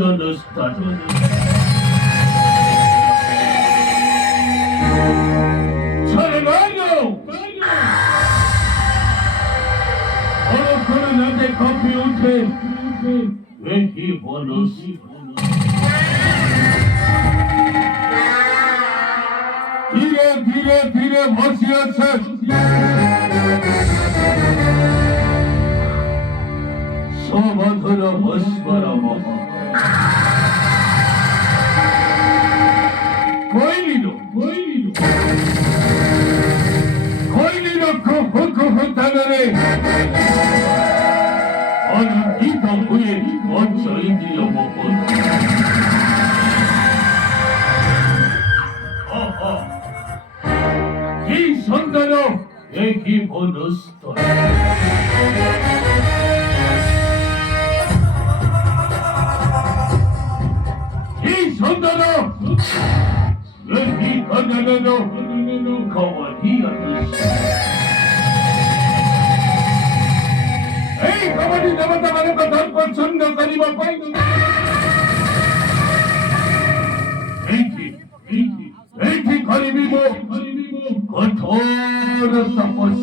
નિશ્ચલ સ્થાને છલગાયો ખરો નાતે કાપી ઉઠે વેઠી બોનસ ધીરે ધીરે ધીરે ભસ્ય છે সমাধান হস্পরাম কইলিল কহতারে অনিন্দিত হয়ে পঞ্চইন্দ্রিয় মোহন কি সন্তান একই বনস্থ No, como día Hey, como di dapat tawaran kotor konsun no kali bapak itu. Hey, kali bibo kotor tapos.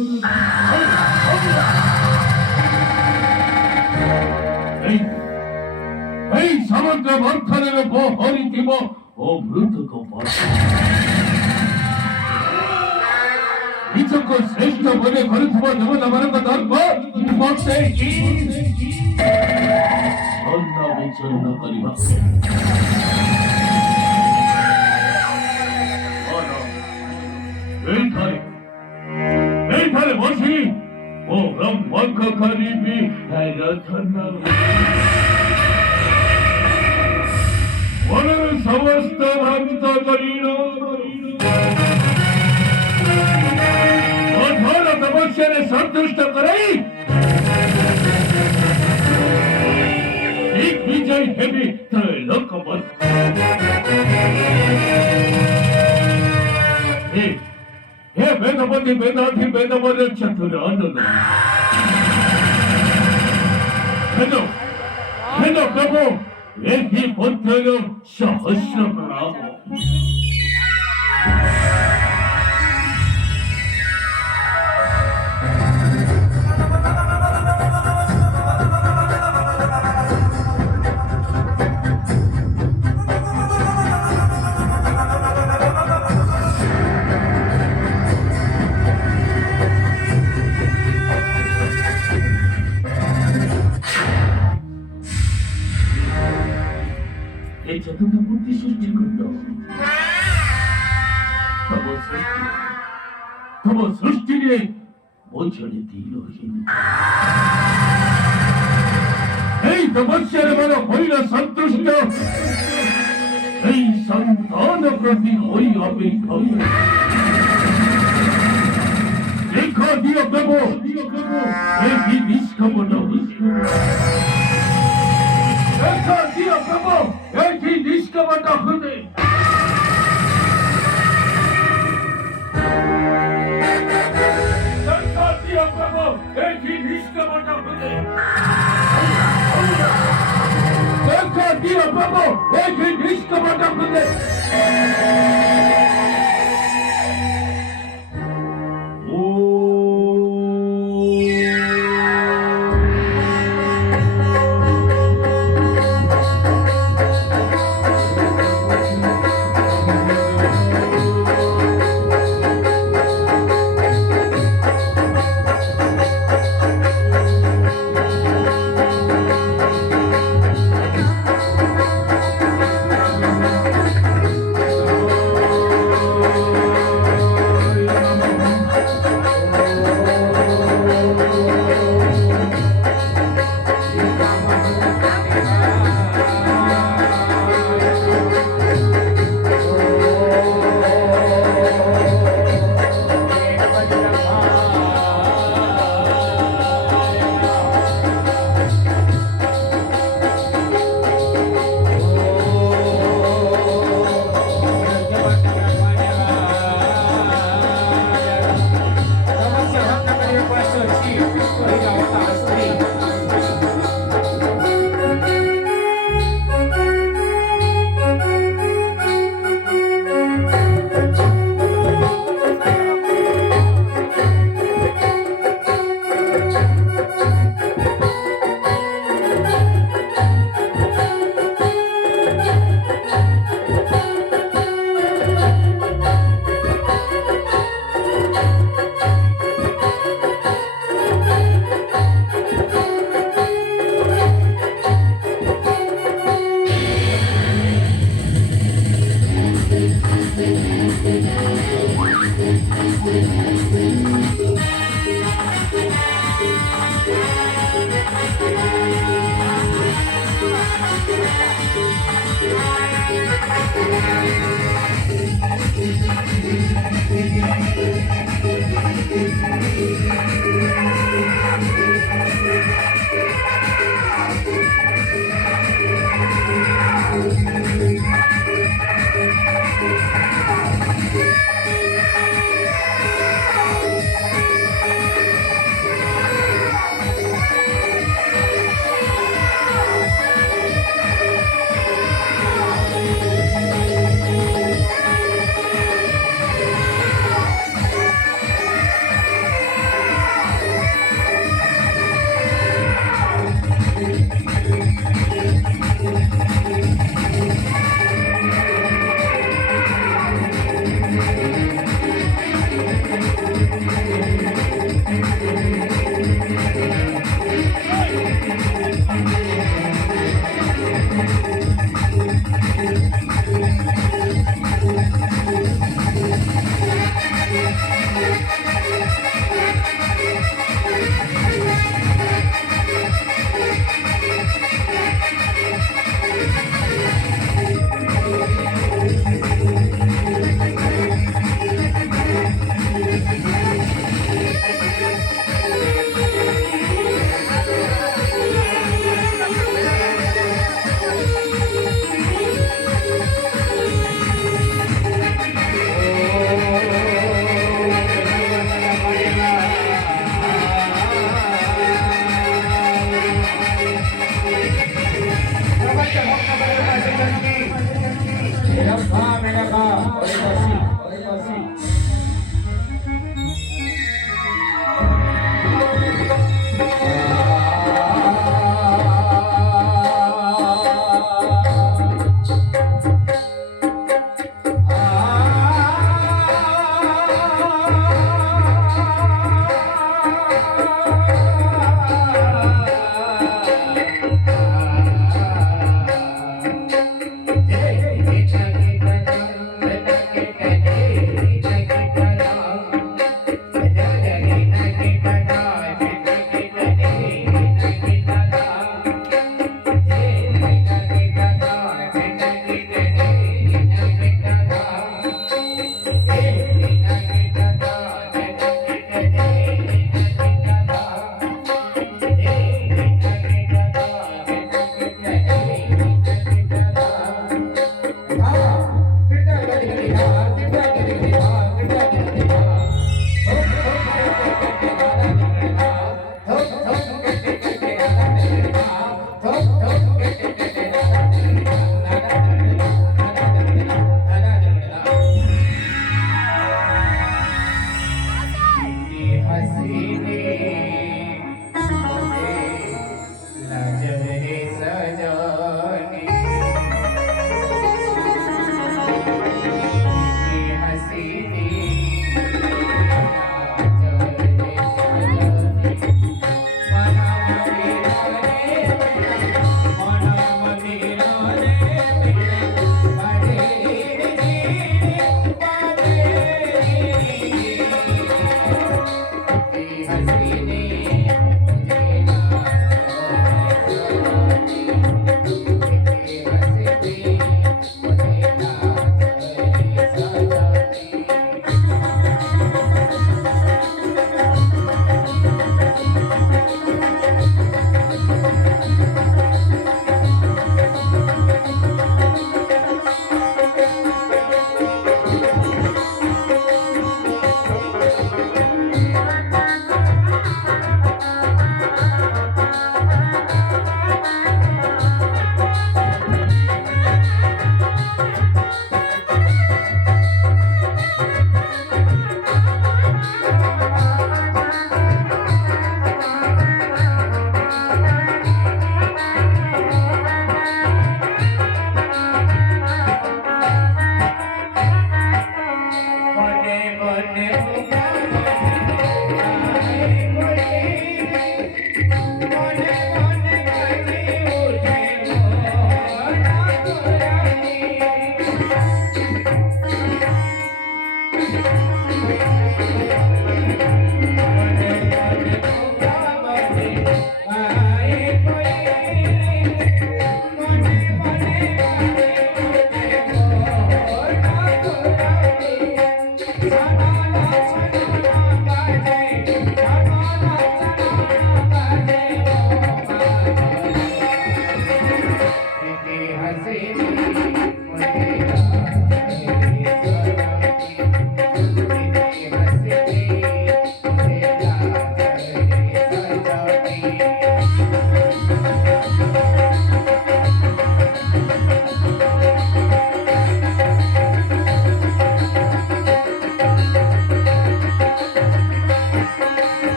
Hey, samudra manthanero pohori tibo o bruto ko pas. 이쪽은 세시도 번에 거리투버 너무 나가는 거 넓어 먹세기 선나비 전나거리마 멘탈에 멋이 오람 원카카리비 해렸었나 원하는 서머스터 함터거리노 तपस्या संतुष्ट कराई एक विजय हेबी त्रैलोक्यमत हे वेदपति वेदाधि वेदवद चतुर आनंद हेलो प्रभु एक ही पुत्र सहस्र प्रणाम तब सृष्टि ने मोचने दिलोहिनी এই তপস্যার বড় হইল সন্তুষ্ট এই সন্তান প্রতি হই অপেক্ষা দেখা দিও প্রভু এই নিষ্কপট দেখা দিও প্রভু এই নিষ্কপট হতে দেখা দিও প্রভু এই নিষ্কপট হতে দেখা দিও প্রভু এই নিষ্কপট হতে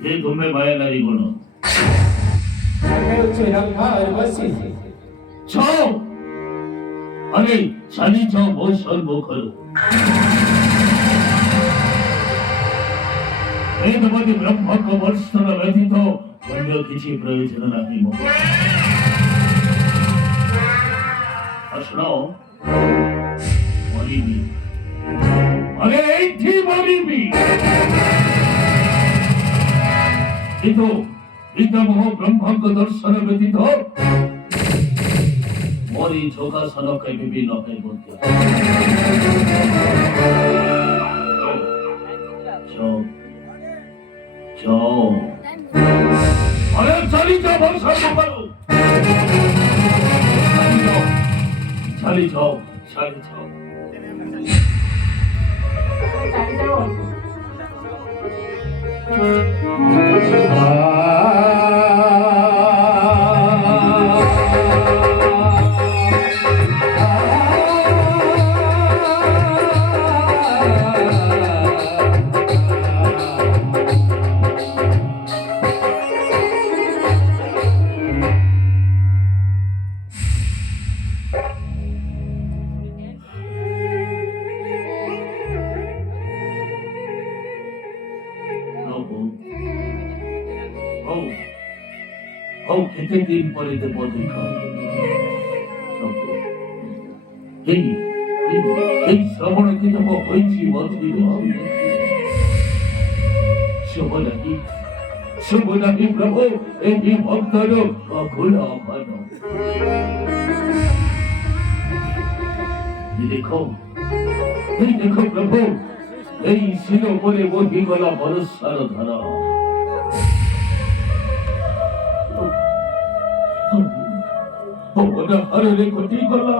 हे तुम्हें माया नारी गुण छो अरे चाली छो मोशन मोखरो वेदवती ब्रह्म को वर्षन व्यतीत अन्य किसी प्रयोजन नहीं मो अशनो मरीबी अरे एठी मरीबी इतो पितामह ब्रह्म को दर्शन व्यतीत मोरी जोगासन कभी भी न है बोलते जाओ अरे चली जाओ वर्षा करो चली जाओ কেতে দিন পরে দেব দেখা প্রভু এই শ্রবণ কি তব হয়েছি মধুর শুভ নাহি প্রভু এই ভক্তর অকুল অভান দেখো প্রভু এই শিল উপরে বহি গলা বরসার ধারা হরে ঘটি গলা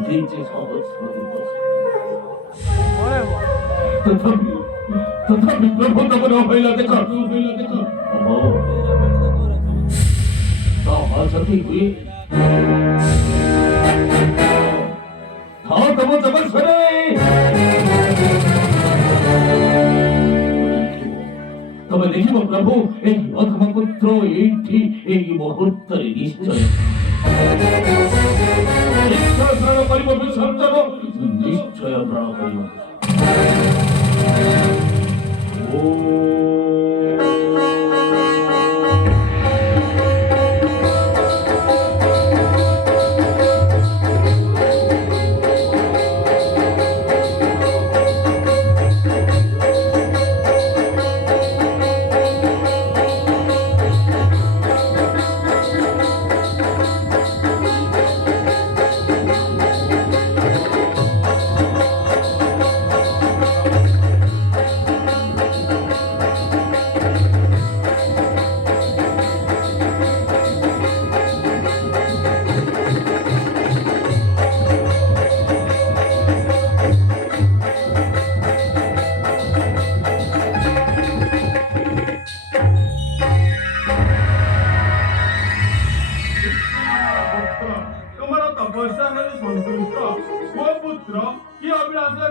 যে সহজ তথাপি প্রভু তখন হইলা দেখা তাহা সাথে হুয়ে তব জগৎ সরে তবে দেখিব প্রভু এই অধম পুত্র এইটি এই মুহূর্তের নিশ্চয় প্রাণ করিব বিসর্জন নিশ্চয় প্রাণ করিব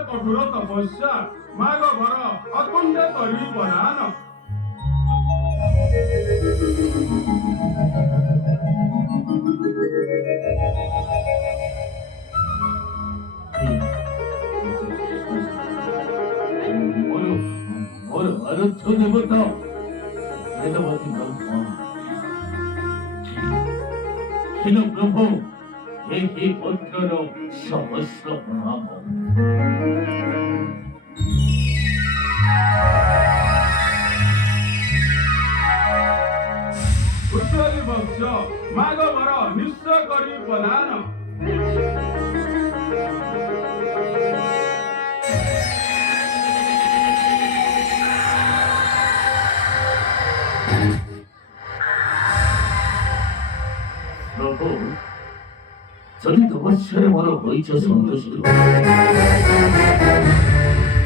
কঠোর তপস্যা মাগ ঘর অকুণ্ঠে করি বনান দেবতা প্রভু এই পুত্রর সহস্র প্রণাম কুশলী বংশ মাগ বর নিশ্চয় করি প্রদান প্রভু যদি তপস্যায় বড় হইছ সন্তুষ্ট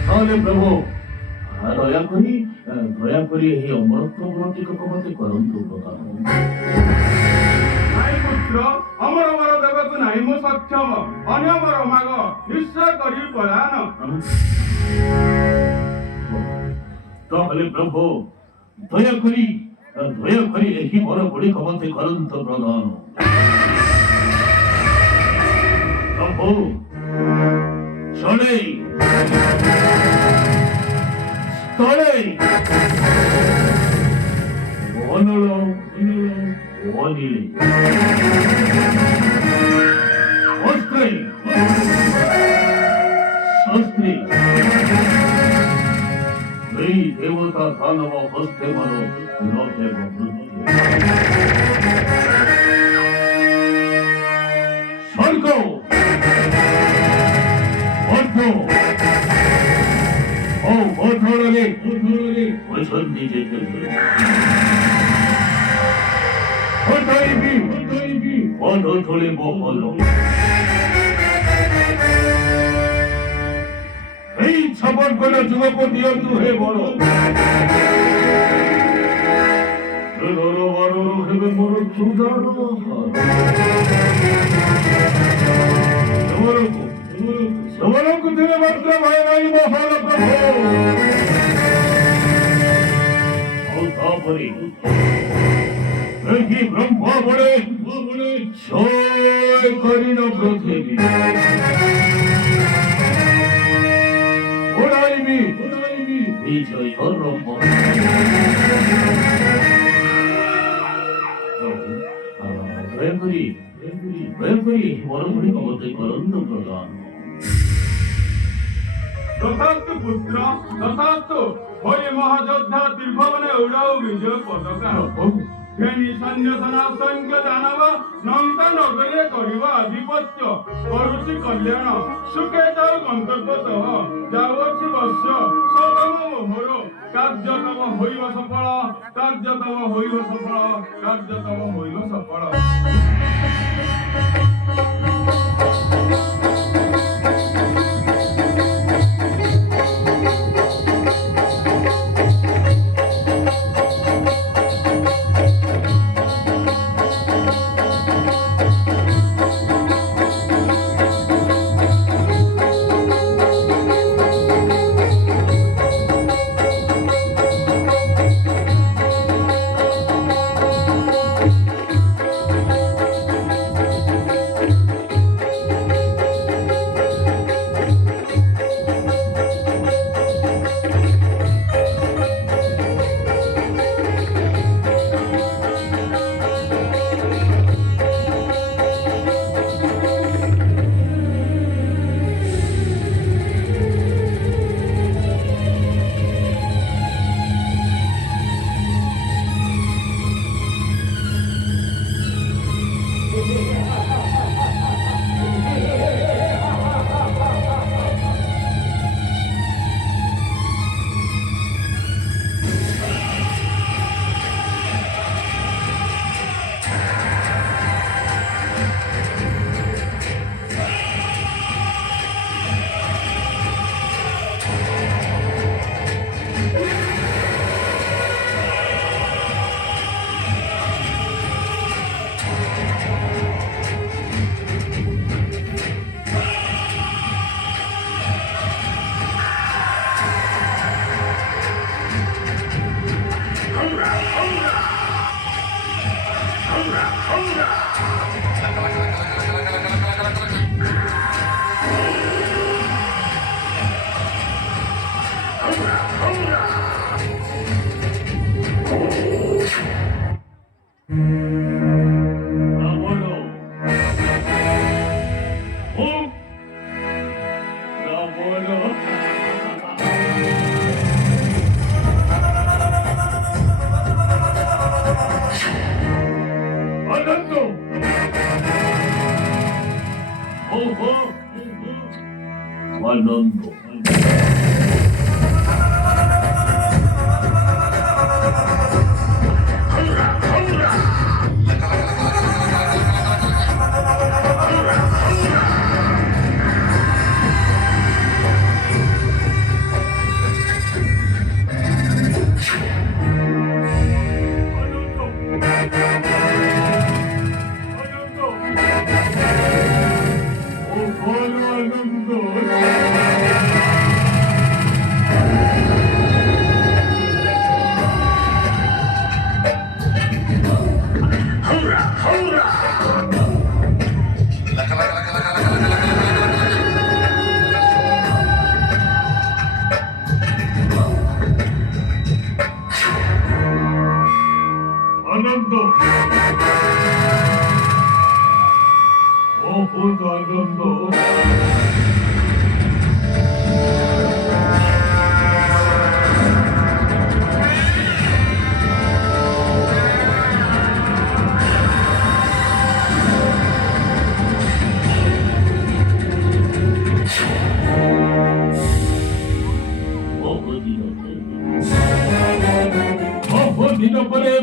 তাহলে প্রভু দয়া করি এই অমরত্ব গ্রহটিকে কমতে করন্তু ନାଇଁ ପୁତ୍ର ଅମର ବର ଦେବାକୁ ନାହିଁ ମୁଁ ସକ୍ଷମ ଅନ୍ୟ ବର ମାଗ ନିଶ୍ଚୟ କରି ପ୍ରଦାନ ତାହେଲେ ପ୍ରଭୁ ଦୟାକରି ଏହି ବର ଗୁଡ଼ିକ ମତେ କରନ୍ତୁ ପ୍ରଦାନ ପ୍ରଭୁ ଚଳେ ସ୍ଥଳେ অনিলে অস্ত্রে শস্ত্রে এই দেবতা দানব হস্তে মানো রথে স্বর্গ অর্থ ও অধরে বসন্তি যেতে অধরে বহল এই ছপন করে যুবপতি হে বড় ସେମାନଙ୍କୁ ଦିନେ ମାତ୍ର ଭୟ ନାହିଁ ମହାନ ପ୍ରଭୁ ଆଉ ତାପରେ ଏହି ବ୍ରହ୍ମ ବଳେ ଜୟ କରିନ ପୃଥିବୀ ওড়াইবি বিজয় রব ଦୟାକରି ବରମୁଣିଙ୍କ ମୋତେ କରନ୍ତୁ ପ୍ରଦାନ। তথাস্তু পুত্র তথাস্তু হরি মহাযোদ্ধা ত্রিভুবনে উড়াও বিজয় পতাকা ফেনী সৈন্যসেনা অসংখ্য দানব নন্দ নগরে করিব আধিপত্য করুচি কল্যাণ সুখে যাও গন্তব্য সহ যাওছি বর্ষ সতম মোহর কার্যতম হইব সফল কার্যতম হইব সফল কার্যতম হইব সফল।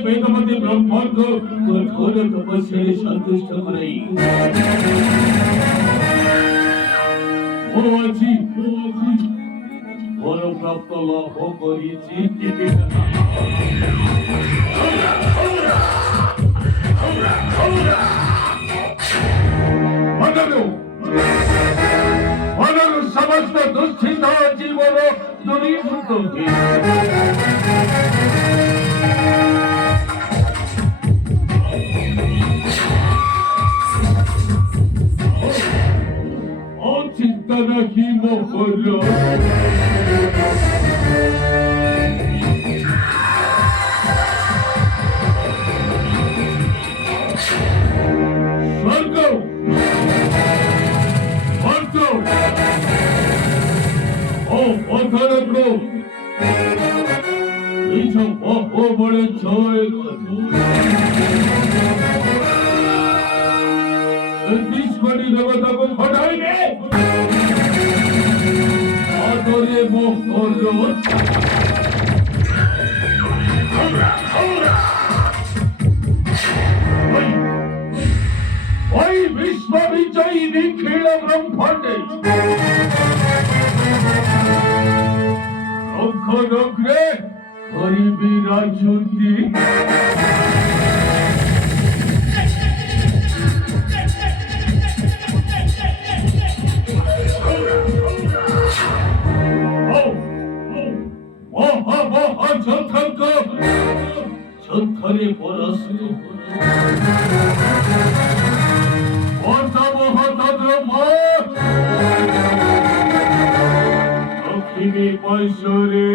वेदमती ब्रह्मांड कठोर तपस्या संतुष्ट कराई वर प्राप्त लाभ करिछि समस्त दुश्चित जीवन दूरीभूत চিন্তানাকি মহল চক্র এইসব অপবরের ছয় কোটি দেবতাকে ঘটাইবে আদরে মোহ করল ওই বিশ্ববিজয়ী নিখিল ব্রহ্মাণ্ডে লক্ষ লক্ষ্যে করিবি রাজনীতি যন্ত্রে পরাস্ত দক্ষিণী পয়সরে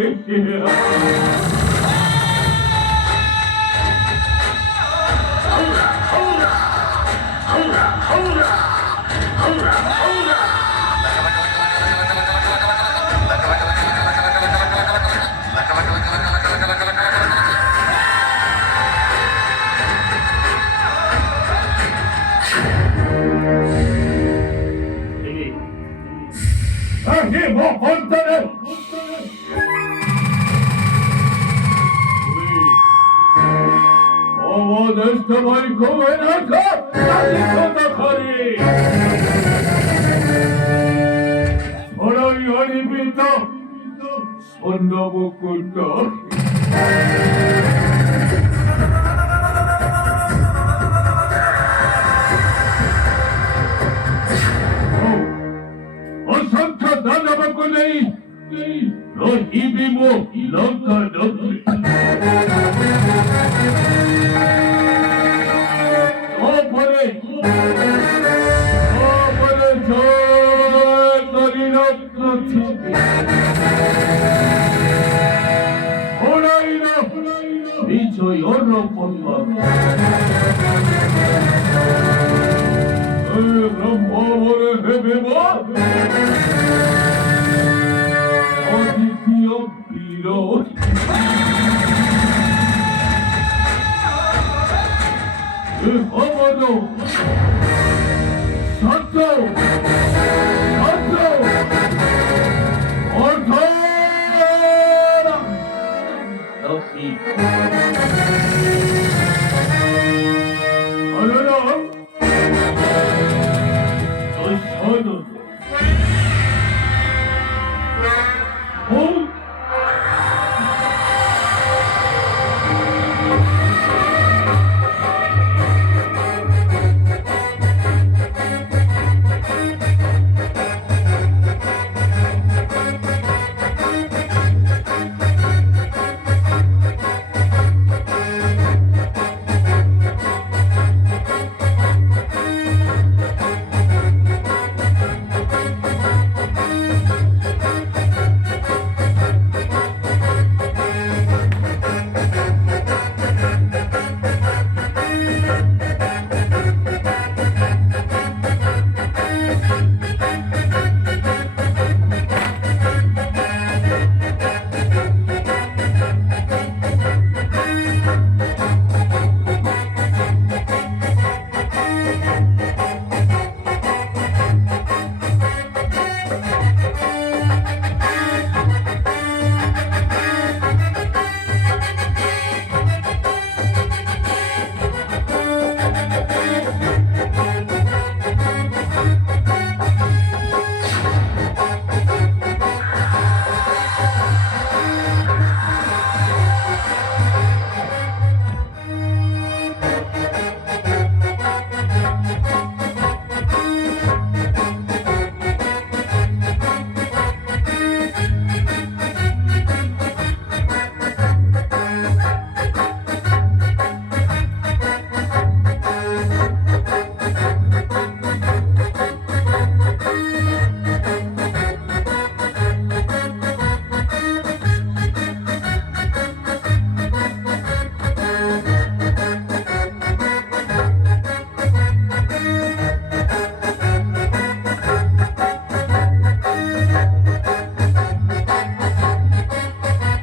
ভাই কমে না ওরাই অনিবৃত স্বর্ণমুকুট অসংখ্য দানবক নেই রহিবিম লঙ্কা দক্ষিণ বিজয় ব্রহ্মরে হেবে অদ্বিতীয় বীর অমর সত্য সত্য অর্থ